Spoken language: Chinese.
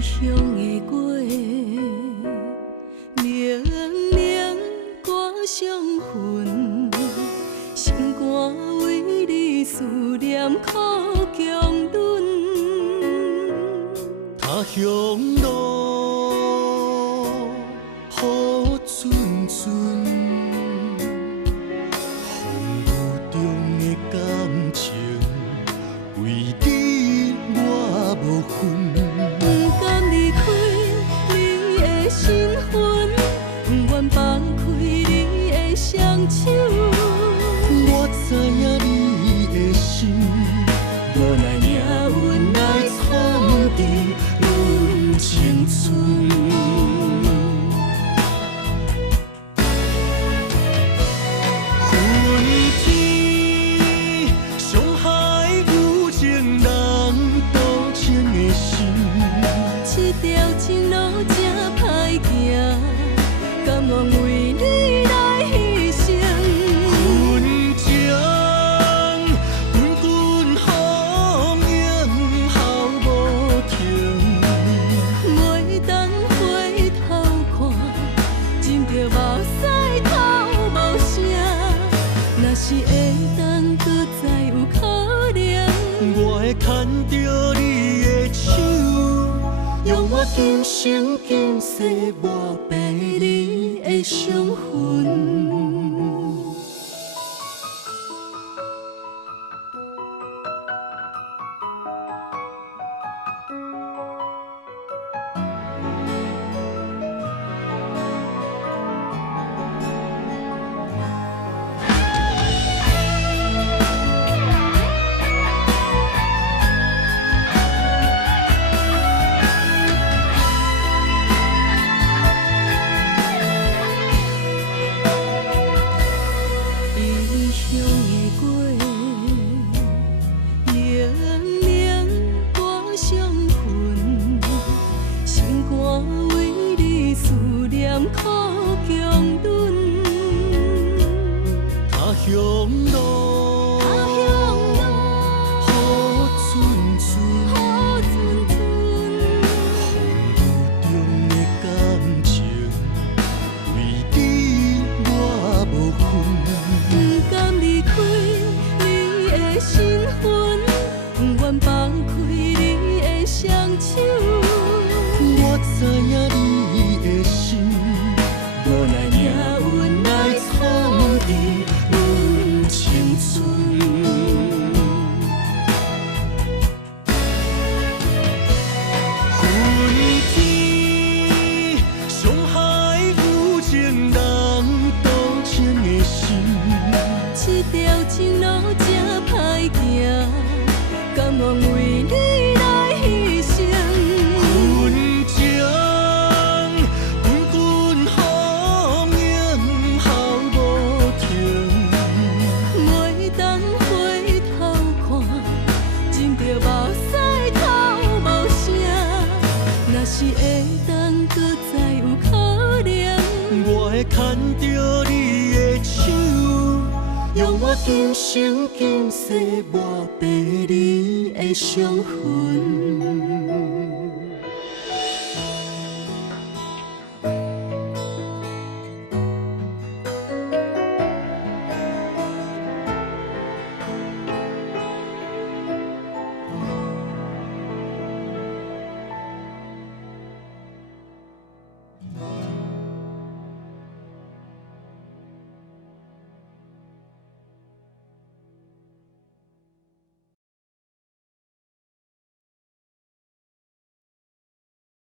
乡的月，冷冷歌相闻，心肝为你思念苦强忍。他乡路雨阵阵，风雨中的感情，为你我无分。不甘离开你的身份，不愿放开你的双手。我知影你的心，无奈命运来闯进阮青春。恨天伤害有情人多情的心。这条情路真歹行，甘愿为你来牺牲。恨情滚滚风涌好无停，袂当回头看，浸着目屎透无声。若是会当搁再有可能，我会牵着你的手，用我今生今世抹白你的伤痕。异乡的月，冷冷歌相闻，心肝为你思念苦强忍。他乡路雨阵阵，风雨中的感情，为你我无分。不甘离开你的身份，不愿放开你的双手。我知影你的心，无奈命运来闯进阮青春。恨天伤害有情人多情的心。这条情路真歹行，甘愿为你来牺牲。恨情滚滚风涌好无停，袂当回头看，浸着目屎透无声。若是会当搁再有可能，我会牵着你的手，用我今生今世抹白你的伤痕。